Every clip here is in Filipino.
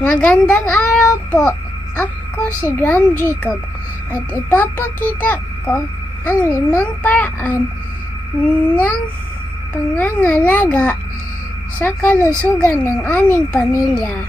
Magandang araw po. Ako si Graham Jacob at ipapakita ko ang 5 paraan ng pangangalaga sa kalusugan ng aming pamilya.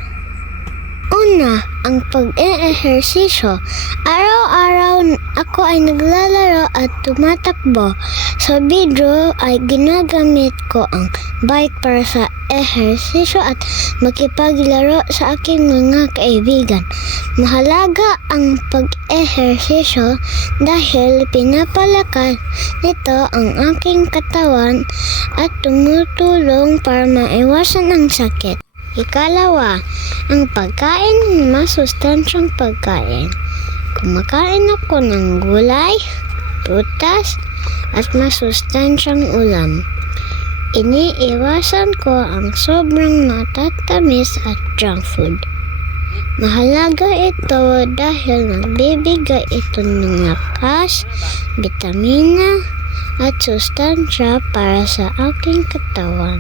Una, ang pag-eehersisyo. Araw-araw ako ay naglalaro at tumatakbo. Sa video ay ginagamit ko ang bike para sa ehersisyo at makipaglaro sa aking mga kaibigan. Mahalaga ang pag-ehersisyo dahil pinapalakas nito ang aking katawan at tumutulong para maiwasan ang sakit. Ikalawa, ang pagkain, masustansyang pagkain. Kumakain ako ng gulay, prutas, at masustansyang ulam. Iniiwasan ko ang sobrang matatamis at junk food. Mahalaga ito dahil nagbibigay ito ng lakas, bitamina, at sustansya para sa aking katawan.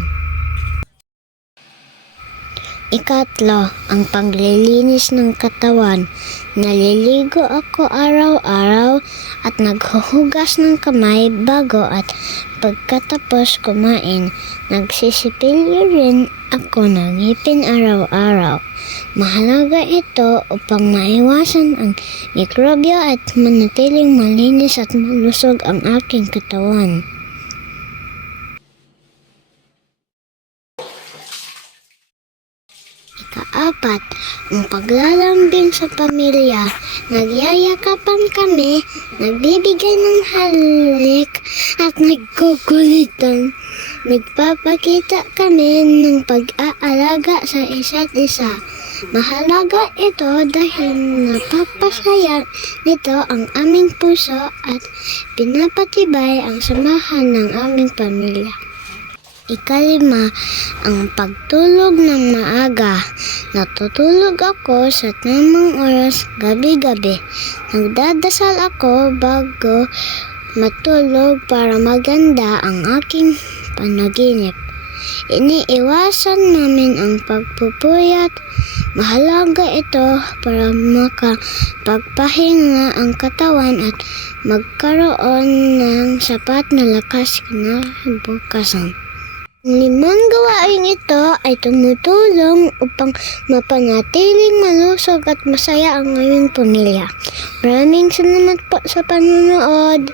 Ikatlo, ang paglilinis ng katawan. Naliligo ako araw-araw at naghuhugas ng kamay bago at pagkatapos kumain. Nagsisipilyo rin ako ng ngipin araw-araw. Mahalaga ito upang maiwasan ang mikrobyo at manatiling malinis at malusog ang aking katawan. Ikaapat, ang paglalambing sa pamilya. Nagyayakapan kami, nagbibigay ng halik at nagkukulitan. Nagpapakita kami ng pag-aalaga sa isa't isa. Mahalaga ito dahil napapasaya nito ang aming puso at pinapatibay ang samahan ng aming pamilya. Ikalima, ang pagtulog ng maaga. Natutulog ako sa tamang oras gabi-gabi. Nagdadasal ako bago matulog para maganda ang aking panaginip. Iniiwasan namin ang pagpupuyat. Mahalaga ito para makapagpahinga ang katawan at magkaroon ng sapat na lakas kinabukasan. Ang 5 gawain ito ay tumutulong upang mapanatiling malusog at masaya ang aming pamilya. Maraming salamat po sa panonood.